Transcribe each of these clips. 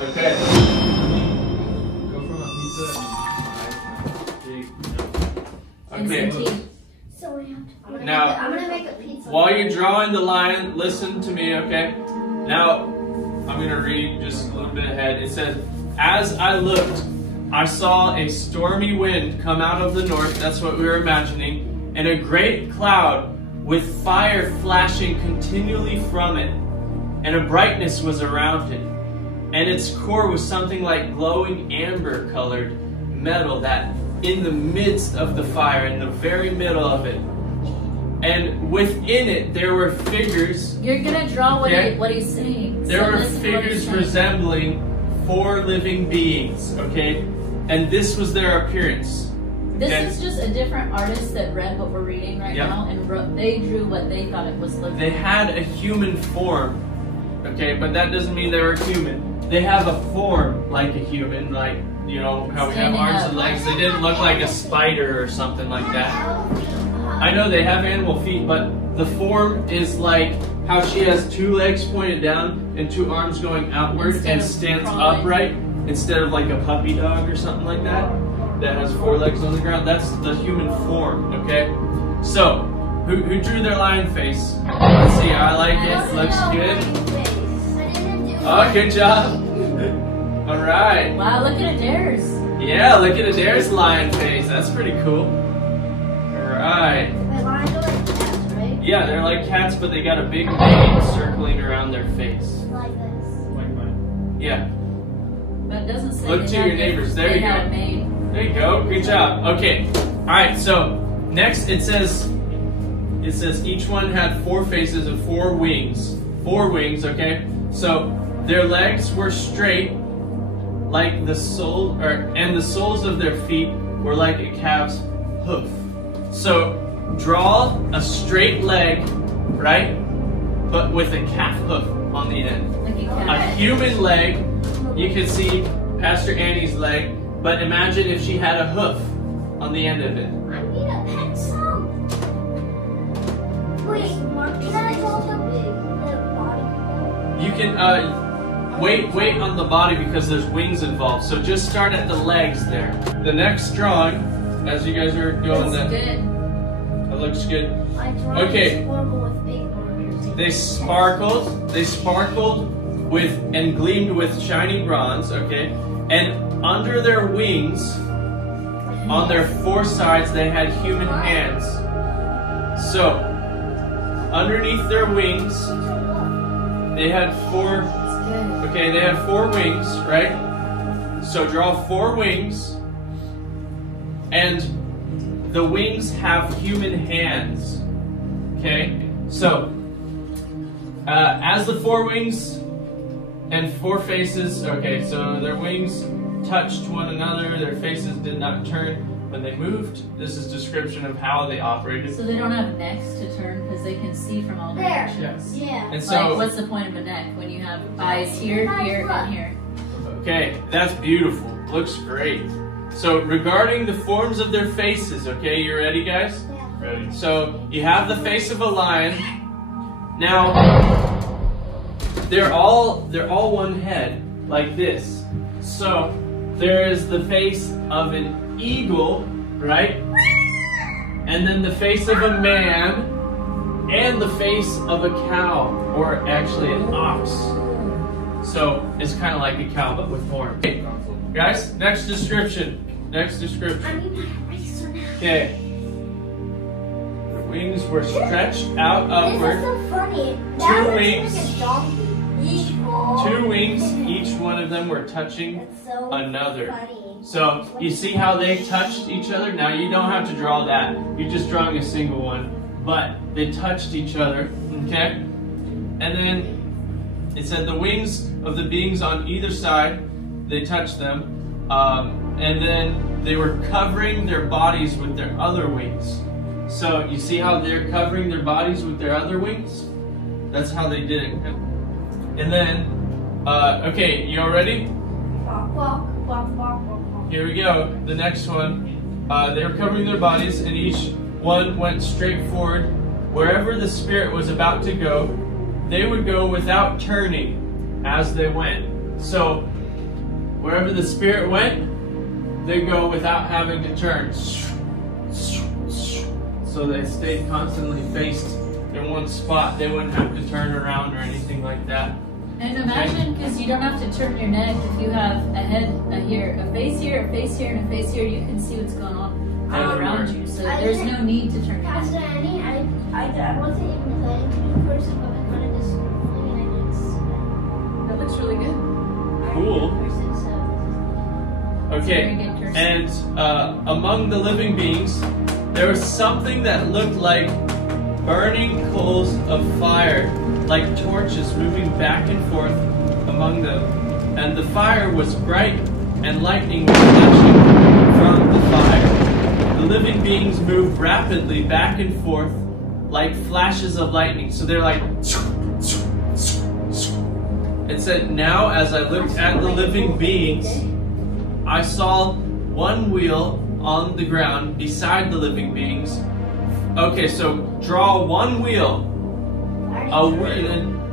Okay. Go from a pizza and Okay. So we have to. Now, I'm gonna make a pizza. while you're drawing the line, listen to me, okay? Now, I'm going to read just a little bit ahead. It says, "As I looked, I saw a stormy wind come out of the north," that's what we were imagining, "and a great cloud with fire flashing continually from it, and a brightness was around it, and its core was something like glowing amber-colored metal that in the midst of the fire, in the very middle of it, and within it there were figures." You're gonna draw Okay. what he's saying. There So were listen to what he's figures saying. resembling 4 living beings, okay? And this was their appearance. This Okay? is just a different artist that read what we're reading right Yep. now and they drew what they thought it was looking They like. had a human form, okay? But that doesn't mean they were human. They have a form like a human, like, you know, how we have Standing arms up. and legs. They didn't look like a spider or something like that. I know they have animal feet, but the form is like how she has 2 legs pointed down and 2 arms going outward Instead and of stands crawling. upright instead of like a puppy dog or something like that that has 4 legs on the ground. That's the human form, okay? So, who drew their lion face? Let's see, I like it. Looks good. Oh, good job. All right. Wow, look at Adair's. Yeah, look at Adair's lion face. That's pretty cool. All right. Wait, lions are like cats, right? Yeah, they're like cats, but they got a big mane circling around their face. Like this. like mine. Yeah. But it doesn't say Look they to had your neighbors. There they you had go. a name. There you go. Good job. Okay. All right. So next, it says each one had 4 faces and 4 wings. 4 wings. Okay. So their legs were straight, like the sole, and the soles of their feet were like a calf's hoof. So draw a straight leg, right? But with a calf hoof on the end. Like a A cat. human leg, you can see Pastor Annie's leg, but imagine if she had a hoof on the end of it. I need a pencil. Wait, can I draw the body? You can wait on the body because there's wings involved. So just start at the legs there. The next drawing, as you guys are going, That's that good. looks good. I draw Okay. a squirrel with big markers. They sparkled with and gleamed with shiny bronze, okay? And under their wings, on their 4 sides, they had human hands. So, underneath their wings, they had 4, That's good. okay, they had 4 wings, right? So draw 4 wings, and the wings have human hands, okay? So, as the 4 wings and 4 faces, okay, so their wings touched one another, their faces did not turn when they moved. This is description of how they operated. So they don't have necks to turn because they can see from all There. directions. Yeah. And Like, so, what's the point of a neck when you have eyes here, here, and here? okay, that's beautiful. Looks great. So regarding the forms of their faces, okay, you ready, guys? Ready? So you have the face of a lion. Now they're all one head like this. So there is the face of an eagle, right? And then the face of a man and the face of a cow, or actually an ox. So it's kind of like a cow but with horns. Okay, guys, next description. Next description. I need my eraser now. Okay. The wings were stretched out This upward. is so funny. 2 wings. Like a donkey. 2 wings, each one of them were touching It's so another. funny. So you see how they touched each other? Now you don't have to draw that. You're just drawing a single one. But they touched each other, okay? And then it said the wings of the beings on either side, they touched them. And then they were covering their bodies with their other wings. So you see how they're covering their bodies with their other wings? That's how they did it. And then, okay, you all ready? Walk, walk, walk, walk, walk, walk. Here we go. The next one. They were covering their bodies, and each one went straight forward. Wherever the spirit was about to go, they would go without turning as they went. So wherever the spirit went, they go without having to turn. So they stayed constantly faced in one spot. They wouldn't have to turn around or anything like that. And imagine, because you don't have to turn your neck, if you have a head here, a face here, a face here, and a face here, you can see what's going on all around you. So there's no need to turn your Pastor neck. Annie, I wasn't even planning to do the person, but I kind of just feeling I did. That looks really good. Cool. Okay, Very good person. and among the living beings, there was something that looked like burning coals of fire, like torches moving back and forth among them. And the fire was bright, and lightning was flashing from the fire. The living beings moved rapidly back and forth like flashes of lightning. So they're like... It said, now as I looked at the living beings, I saw one wheel on the ground beside the living beings. Okay, so draw one wheel.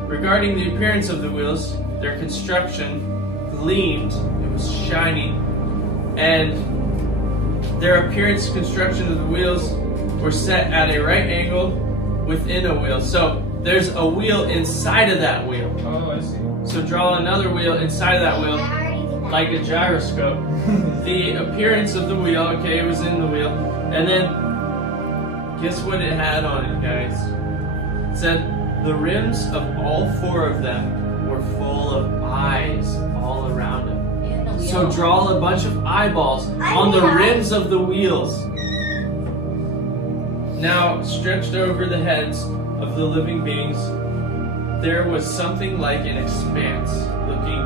Regarding the appearance of the wheels, their construction gleamed. It was shiny. And their appearance, construction of the wheels were set at a right angle within a wheel. So there's a wheel inside of that wheel. Oh, I see. So draw another wheel inside of that wheel, like a gyroscope. The appearance of the wheel, okay, it was in the wheel. And then, guess what it had on it, guys? It said, the rims of all four of them were full of eyes all around them. And the wheel. So draw a bunch of eyeballs on the rims of the wheels. Now, stretched over the heads of the living beings, there was something like an expanse, looking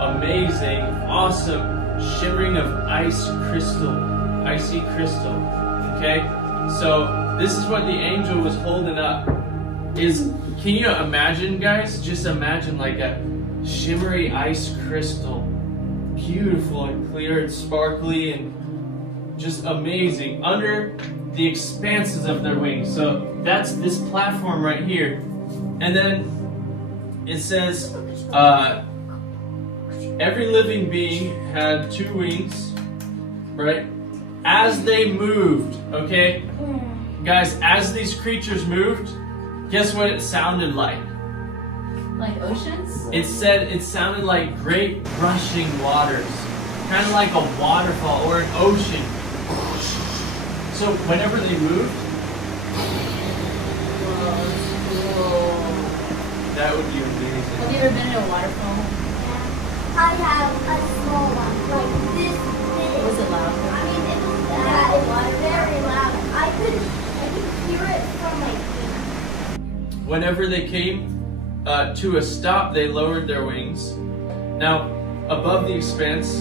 amazing, awesome, shimmering of icy crystal. Okay? So, this is what the angel was holding up. Can you imagine, guys? Just imagine like a shimmery ice crystal. Beautiful and clear and sparkly and just amazing. Under the expanses of their wings. So, that's this platform right here. And then it says, every living being had two wings, right? As they moved, okay? Guys, as these creatures moved, guess what it sounded like? Like oceans? It said it sounded like great rushing waters. Kind of like a waterfall or an ocean. So whenever they moved, that would be amazing. Have you ever been in a waterfall? I have a small one, like this big. Was it loud? I mean, it was very loud. I could hear it from my feet. Whenever they came to a stop, they lowered their wings. Now, above the expanse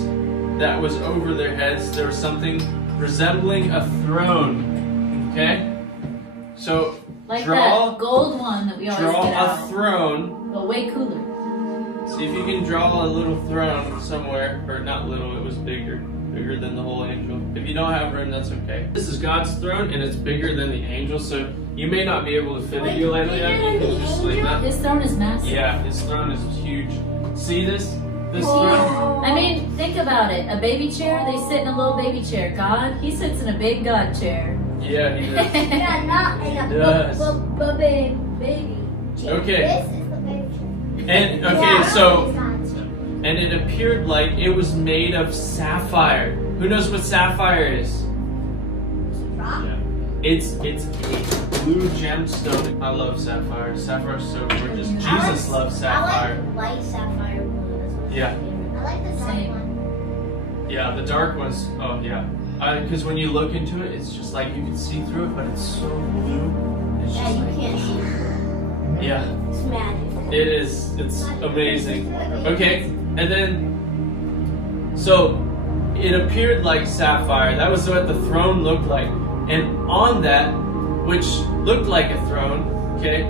that was over their heads, there was something resembling a throne. Okay? So, Like draw that gold one that we always draw get a out. throne. But way cooler. See if you can draw a little throne somewhere. Or not little, it was bigger. Bigger than the whole angel. If you don't have room, that's okay. This is God's throne, and it's bigger than the angel, so you may not be able to fit it. You land on it, you can just sling that. His throne is massive. Yeah, his throne is huge. See this? This throne? I mean, think about it. A baby chair, they sit in a little baby chair. God, he sits in a big God chair. Yeah, he does. Yeah, not in a Yes. baby. Okay. This is the baby. And okay, Yeah, so it's not. and it appeared like it was made of sapphire. Who knows what sapphire is? Rock? It's a blue gemstone. I love sapphire. Sapphire's so gorgeous. Jesus loves sapphire. I like light sapphire blue. That's my Yeah. favorite. I like the dark Same. one. Yeah, the dark ones. Oh yeah. Because when you look into it, it's just like you can see through it, but it's so blue. It's Yeah, just you like, can't see it. yeah, It's magic. it is. It's amazing. Okay, and then so it appeared like sapphire. That was what the throne looked like, and on that, which looked like a throne, okay,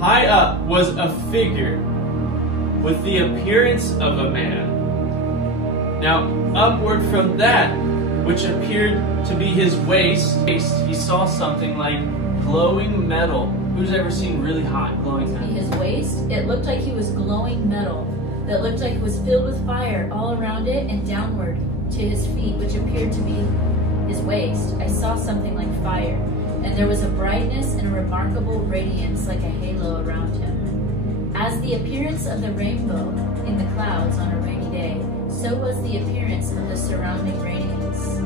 high up was a figure with the appearance of a man. Now, upward from that, which appeared to be his waist, he saw something like glowing metal. Who's ever seen really hot glowing metal? His waist, it looked like he was glowing metal. that looked like it was filled with fire all around it and downward to his feet, which appeared to be his waist. I saw something like fire, and there was a brightness and a remarkable radiance like a halo around him. As the appearance of the rainbow in the clouds on a rainy day, so was the appearance of the surrounding radiance.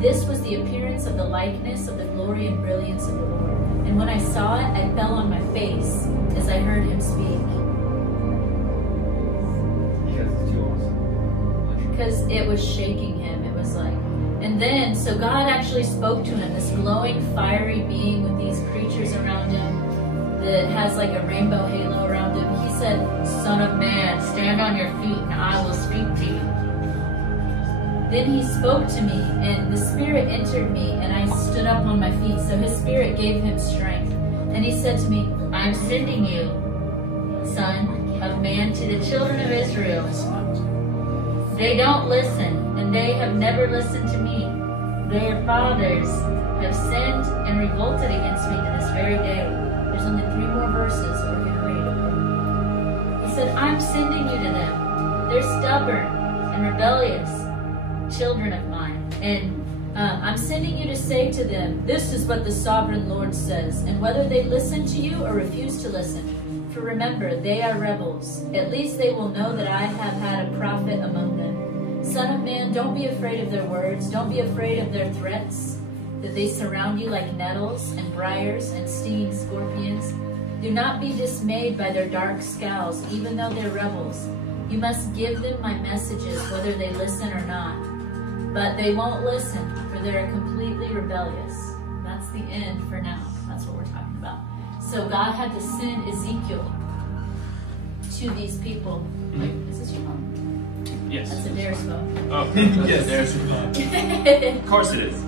This was the appearance of the likeness of the glory and brilliance of the Lord. And when I saw it, I fell on my face as I heard him speak. Because it's too awesome. Because it was shaking him. It was like, and then, so God actually spoke to him, this glowing, fiery being with these creatures around him that has like a rainbow halo around him. He said, "Son of man, stand on your feet and I will speak to you." Then he spoke to me, and the Spirit entered me, and I stood up on my feet. So his Spirit gave him strength. And he said to me, "I'm sending you, Son of man, to the children of Israel. They don't listen, and they have never listened to me. Their fathers have sinned and revolted against me to this very day." There's only 3 more verses that we're going to read. He said, "I'm sending you to them. They're stubborn and rebellious children of mine. And I'm sending you to say to them, this is what the sovereign Lord says. And whether they listen to you or refuse to listen, for remember, they are rebels. At least they will know that I have had a prophet among them. Son of man, don't be afraid of their words. Don't be afraid of their threats, that they surround you like nettles and briars and stinging scorpions. Do not be dismayed by their dark scowls, even though they're rebels. You must give them my messages, whether they listen or not. But they won't listen, for they're completely rebellious." That's the end for now. That's what we're talking about. So God had to send Ezekiel to these people. Wait, is this your phone? Yes. That's a Darius phone. Oh, yes, there's your phone. Of Of course it is.